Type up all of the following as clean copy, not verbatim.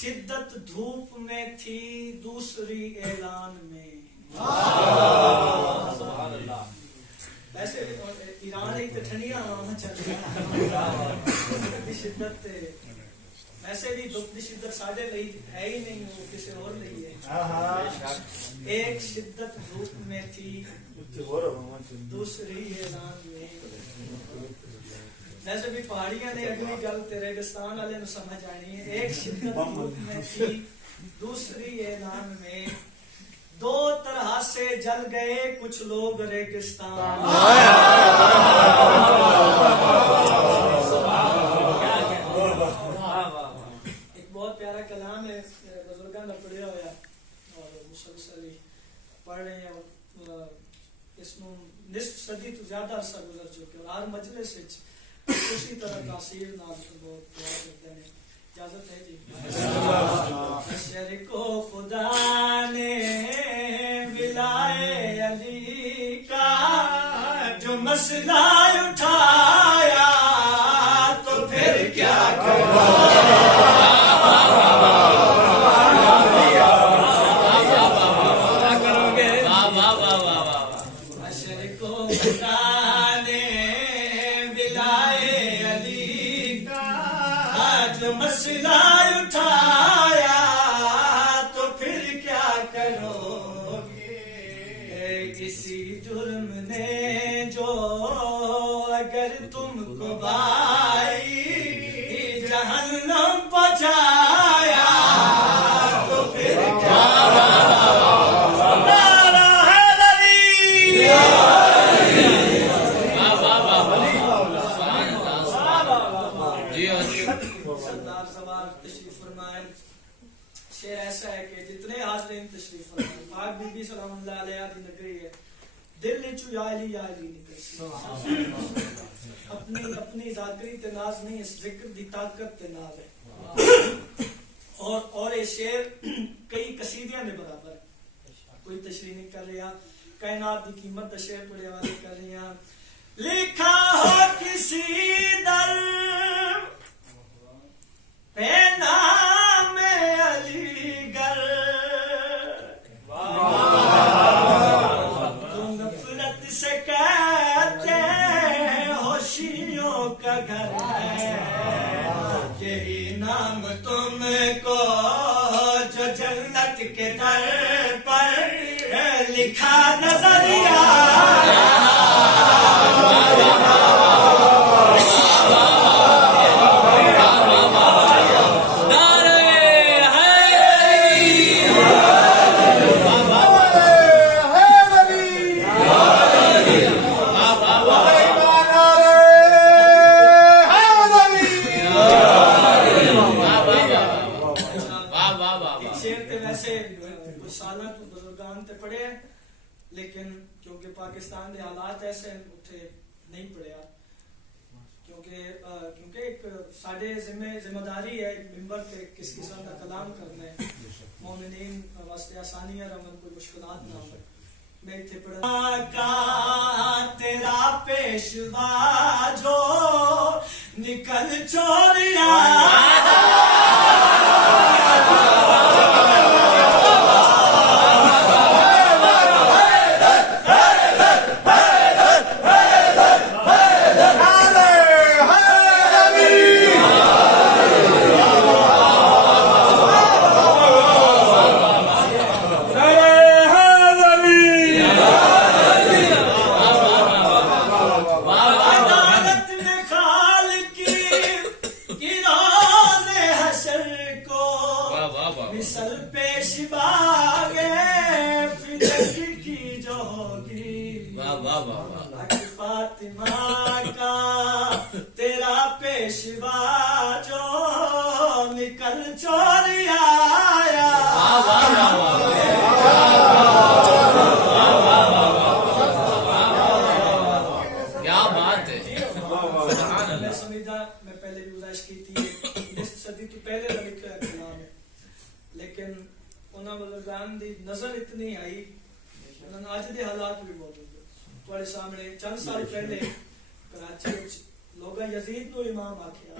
شدت دھوپ میں تھی دوسری اعلان میں. سبحان اللہ. ویسے ایران ایک ٹھنڈیاں چل رہا شدت ویسے بھی دکھ کی شدت ساڈے لئی ہے ہی نہیں, وہ کسی اور لئی ہے. ایک شدت دھوپ میں تھی دوسری اعلان میں. ویسے بھی پہاڑیاں نے اگلی گل تے ریگستان والے نو سمجھ آنی ہے. ایک شدت دھوپ میں تھی دوسری اعلان میں, دو طرح سے جل گئے کچھ لوگ ریگستان. ایک بہت پیارا کلام ہے, بزرگاں نے پڑھیا ہوا اور مسلسل پڑھ رہے ہیں. اس میں نصف صدی تو زیادہ عرصہ گزر چکے اور ہر مجلس اسی طرح تاثیر نال بہت دعا کرتے ہیں. اجازت ہے جی. بشر کو خدا نے ولائے علی کا جو مسئلہ اٹھایا تو پھر کیا مسئلہ اٹھایا تو پھر کیا کرو گے. کسی جرم نے جو اگر تم کو بھائی جہنم پہنچایا تو پھر کیا تشریف فرمائے. شعر ایسا ہے کہ جتنے حاضرین تشریف فرمائے پاک بی بی سلام اللہ علیہ دی نگری ہے, دل وچوں یا علی نکل اپنی ذاکری تے ناز نہیں, اس ذکر دی طاقت تے ناز ہے. اور یہ شعر کئی قصیدیاں دے برابر ہے. کوئی تشریح نہیں کر رہا, کائنات دی قیمت دا شعر پڑھے والے کر رہے ہیں. لکھا ہو کسی در پہ نام علی گڑھ, تم نفرت سے کہتے ہو شیعوں کا گھر ہے, یہی نام تم کو جو جنت کے در پر لکھا نظر آیا. لیکن کیونکہ پاکستان کے حالات ایسے اتنے نہیں پڑھیا, کیونکہ ایک ساڈے ذمہ داری ہے ممبر پہ کس قسم کا کلام کرنا ہے, مومنین واسطے آسانیاں رہن, کوئی مشکلات نہ ہو. میں اتنے پڑھا کا تیرا پیشوا جو نکل چوریا فاطمہ کا تیرا پیشوا جو نکل چوری آیا. کیا بات ہے. میں سمجھا میں پہلے بھی گزارش کی تھی اس صدی تو پہلے کا لکھا کلام ہے, لیکن انہوں بزرگان دی نظر اتنی آئی, انہوں نے آج دے حالات بھی بہت تھوڑے سامنے چند سال پہلے کراچی لوگ یزید نو امام آکھیا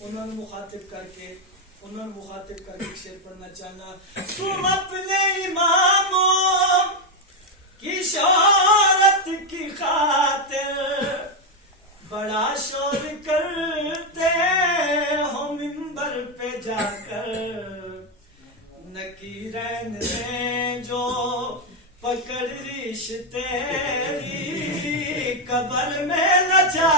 انہوں نے مخاطب کر کے ایک شعر پڑھنا چاہنا. تم اپنے اماموں کی شہرت کی خاطر بڑا شور کرتے ہو منبر پہ جا کر. نکیرین نے جو پکڑ ریش تیری قبر میں نہ جا